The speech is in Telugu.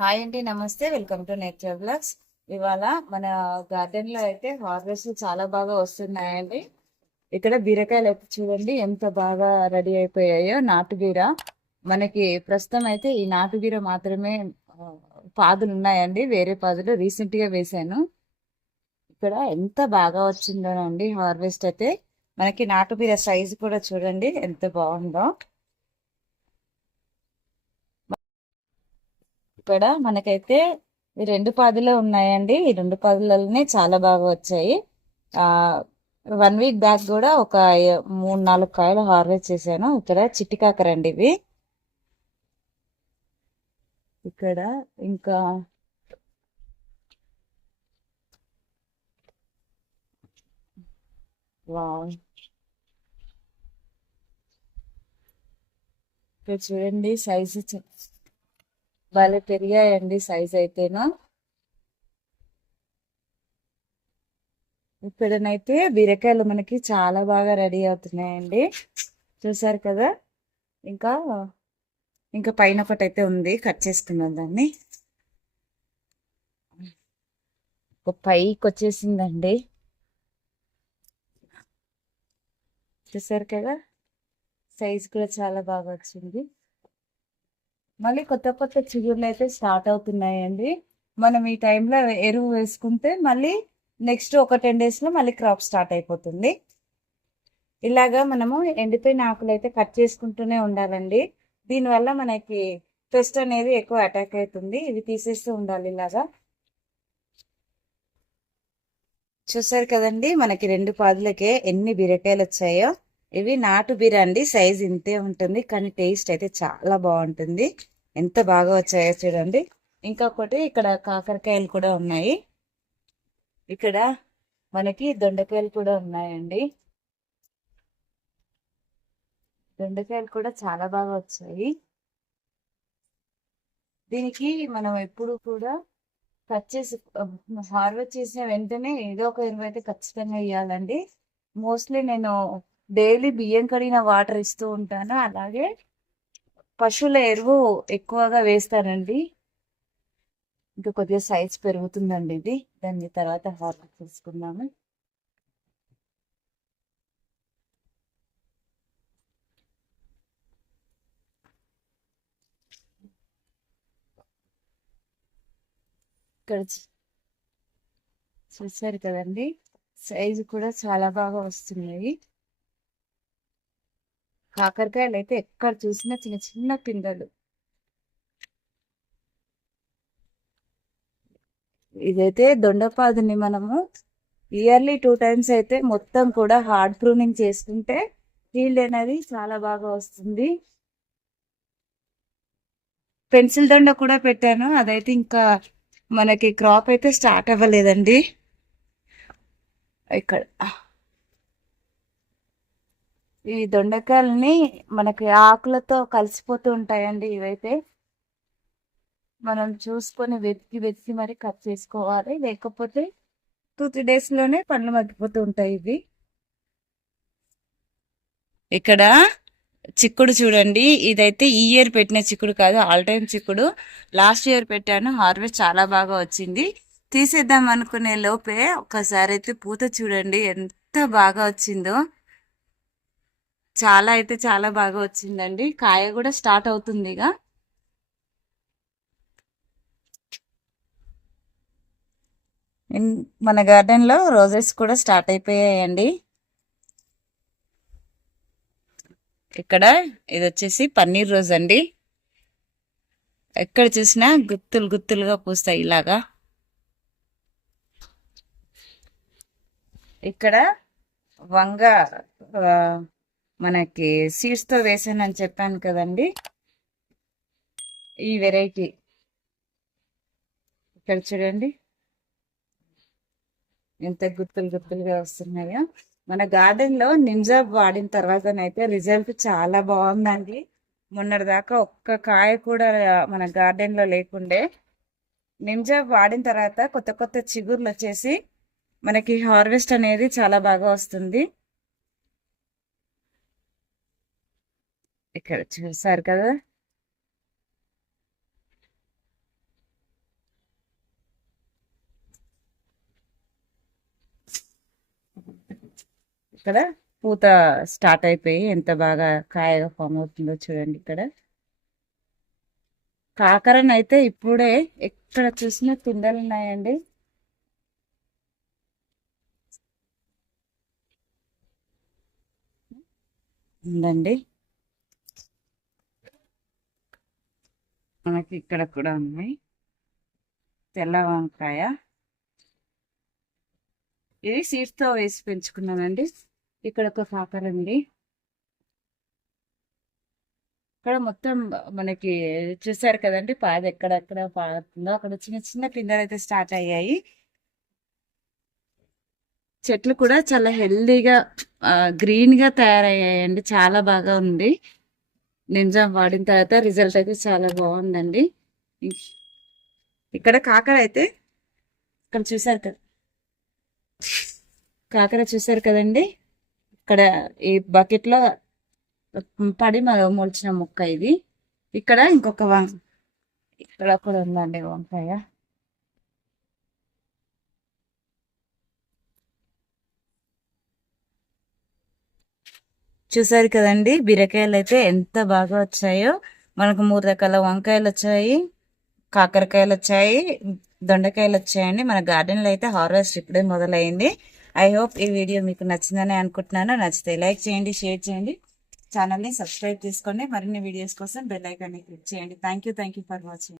హాయ్ అండి, నమస్తే. Welcome to nature blogs. ఇవాళ మన గార్డెన్ లో అయితే హార్వెస్ట్ చాలా బాగా వస్తున్నాయండి. ఇక్కడ బీరకాయలు అయితే చూడండి ఎంత బాగా రెడీ అయిపోయాయో. నాటు బీర మనకి ప్రస్తుతం అయితే ఈ నాటు బీర మాత్రమే పాదులు ఉన్నాయండి. వేరే పాదులు రీసెంట్ గా వేసాను. ఇక్కడ ఎంత బాగా వచ్చిందోనండి హార్వెస్ట్ అయితే. మనకి నాటు బీర సైజు కూడా చూడండి ఎంత బాగుందో. ఇక్కడ మనకైతే ఈ రెండు పాదులే ఉన్నాయండి. ఈ రెండు పాదులలోనే చాలా బాగా వచ్చాయి. ఆ 1 వీక్ బ్యాక్ కూడా ఒక 3-4 కాయలు హార్వెస్ట్ చేశాను. ఇక్కడ చిట్టి కాకరండి ఇవి. ఇక్కడ ఇంకా వావ్, ఇక్కడ చూడండి సైజు భలే పెరిగాయండి సైజ్ అయితేను. ఇక్కడనైతే బీరకాయలు మనకి చాలా బాగా రెడీ అవుతున్నాయండి. చూసారు కదా. ఇంకా ఇంకా పైన ఒకటి అయితే ఉంది, కట్ చేసుకున్నాం దాన్ని. ఒక పైకి వచ్చేసిందండి. చూసారు కదా, సైజ్ కూడా చాలా బాగా వచ్చింది. మళ్ళీ కొత్త కొత్త చిగుర్లు అయితే స్టార్ట్ అవుతున్నాయండి. మనం ఈ టైంలో ఎరువు వేసుకుంటే మళ్ళీ నెక్స్ట్ ఒక 10 days లో మళ్ళీ క్రాప్ స్టార్ట్ అయిపోతుంది. ఇలాగా మనము ఎండిపోయిన ఆకులు అయితే కట్ చేసుకుంటూనే ఉండాలండి. దీనివల్ల మనకి పెస్ట్ అనేది ఎక్కువ అటాక్ అవుతుంది. ఇవి తీసేస్తూ ఉండాలి ఇలాగా. చూసారు కదండి, మనకి 2 పాదులకే ఎన్ని బీరకాయలు వచ్చాయో. ఇవి నాటు బీర అండి, సైజ్ ఇంతే ఉంటుంది కానీ టేస్ట్ అయితే చాలా బాగుంటుంది. ఎంత బాగా వచ్చాయో చూడండి. ఇంకొకటి ఇక్కడ కాకరకాయలు కూడా ఉన్నాయి. ఇక్కడ మనకి దొండకాయలు కూడా ఉన్నాయండి. దొండకాయలు కూడా చాలా బాగా వచ్చాయి. దీనికి మనం ఎప్పుడు కూడా కట్ చేసి హార్వెస్ట్ చేసిన వెంటనే ఏదో ఒక ఎరువు అయితే ఖచ్చితంగా ఇవ్వాలండి. మోస్ట్లీ నేను డైలీ బియ్యం కడిగిన వాటర్ ఇస్తూ ఉంటాను. అలాగే పశువుల ఎరువు ఎక్కువగా వేస్తానండి. ఇంకా కొద్దిగా సైజ్ పెరుగుతుందండి ఇది. దాన్ని తర్వాత హార్వెస్ట్ చేసుకుందాము. ఇక్కడ చూసారు కదండి, సైజు కూడా చాలా బాగా వస్తున్నాయి. కాకరకాయలు అయితే ఎక్కడ చూసినా చిన్న చిన్న పిందెలు. ఇదైతే దొండపాదుని మనము ఇయర్లీ 2 times అయితే మొత్తం కూడా హార్డ్ ప్రూనింగ్ చేసుకుంటే హీల్డ్ అనేది చాలా బాగా వస్తుంది. పెన్సిల్ దొండ కూడా పెట్టాను, అదైతే ఇంకా మనకి క్రాప్ అయితే స్టార్ట్ అవ్వలేదండి. ఇక్కడ ఈ దొండకాయలని మనకి ఆకులతో కలిసిపోతూ ఉంటాయండి. ఇవైతే మనం చూసుకొని వెతికి వెతికి మరి కట్ చేసుకోవాలి, లేకపోతే 2-3 days లోనే పండ్లు మగ్గిపోతూ ఉంటాయి ఇవి. ఇక్కడ చిక్కుడు చూడండి, ఇదైతే ఈ ఇయర్ పెట్టిన చిక్కుడు కాదు, ఆల్ టైమ్ చిక్కుడు. లాస్ట్ ఇయర్ పెట్టాను, హార్వెస్ట్ చాలా బాగా వచ్చింది. తీసేద్దాం అనుకునే లోపే ఒక్కసారి అయితే పూత చూడండి ఎంత బాగా వచ్చిందో. చాలా అయితే చాలా బాగా వచ్చిందండి. కాయ కూడా స్టార్ట్ అవుతుంది ఇక. మన గార్డెన్ లో రోజెస్ కూడా స్టార్ట్ అయిపోయాయండి. ఇక్కడ ఇది వచ్చేసి పన్నీర్ రోజ్ అండి. ఎక్కడ చూసినా గుత్తులు గుత్తులుగా పూస్తాయి ఇలాగా. ఇక్కడ వంగ మనకి సీడ్స్ తో వేసానని చెప్పాను కదండి, ఈ వెరైటీ. ఇక్కడ చూడండి ఎంత గుత్తులు గుత్తులుగా వస్తున్నాయో. మన గార్డెన్ లో నిమ్జాబ్ వాడిన తర్వాతనైతే రిజల్ట్ చాలా బాగుందండి. మొన్నటి దాకా ఒక్క కాయ కూడా మన గార్డెన్ లో లేకుండే. నిమ్జాబ్ వాడిన తర్వాత కొత్త కొత్త చిగుర్లు వచ్చేసి మనకి హార్వెస్ట్ అనేది చాలా బాగా వస్తుంది. ఇక్కడ చూసారు కదా, ఇక్కడ పూత స్టార్ట్ అయిపోయి ఎంత బాగా కాయగా ఫామ్ అవుతుందో చూడండి. ఇక్కడ కాకరనైతే ఇప్పుడే ఎక్కడ చూసినా పిందెలు ఉన్నాయండి. ఉందండి, మనకి ఇక్కడ కూడా ఉన్నాయి. తెల్ల వంకాయ ఇది సీడ్స్ తో వేసి పెంచుకున్నానండి. ఇక్కడ ఒక కాకర ఉంది. ఇక్కడ మొత్తం మనకి చూసారు కదండి, పాది ఎక్కడెక్కడ పారుతుందో అక్కడ చిన్న చిన్న పిందెలు అయితే స్టార్ట్ అయ్యాయి. చెట్లు కూడా చాలా హెల్దీగా గ్రీన్ గా తయారయ్యాయండి. చాలా బాగా ఉంది. నింజాం వాడిన తర్వాత రిజల్ట్ అయితే చాలా బాగుందండి. ఇక్కడ కాకర అయితే ఇక్కడ చూసారు కదా, కాకర చూసారు కదండి. ఇక్కడ ఈ బకెట్ లో పడి మొలిచిన మొక్క ఇది. ఇక్కడ ఇంకొక ఇక్కడ కూడా ఉందండి వంకాయ. చూసారు కదండి, బీరకాయలు అయితే ఎంత బాగా వచ్చాయో. మనకు 3 రకాల వంకాయలు వచ్చాయి, కాకరకాయలు వచ్చాయి, దొండకాయలు వచ్చాయండి. మన గార్డెన్లో అయితే హార్వెస్ట్ ఇప్పుడే మొదలైంది. ఐ హోప్ ఈ వీడియో మీకు నచ్చిందని అనుకుంటున్నాను. నచ్చితే లైక్ చేయండి, షేర్ చేయండి, ఛానల్ని సబ్స్క్రైబ్ చేసుకోండి. మరిన్ని వీడియోస్ కోసం బెల్ ఐకాన్ని క్లిక్ చేయండి. Thank you for watching.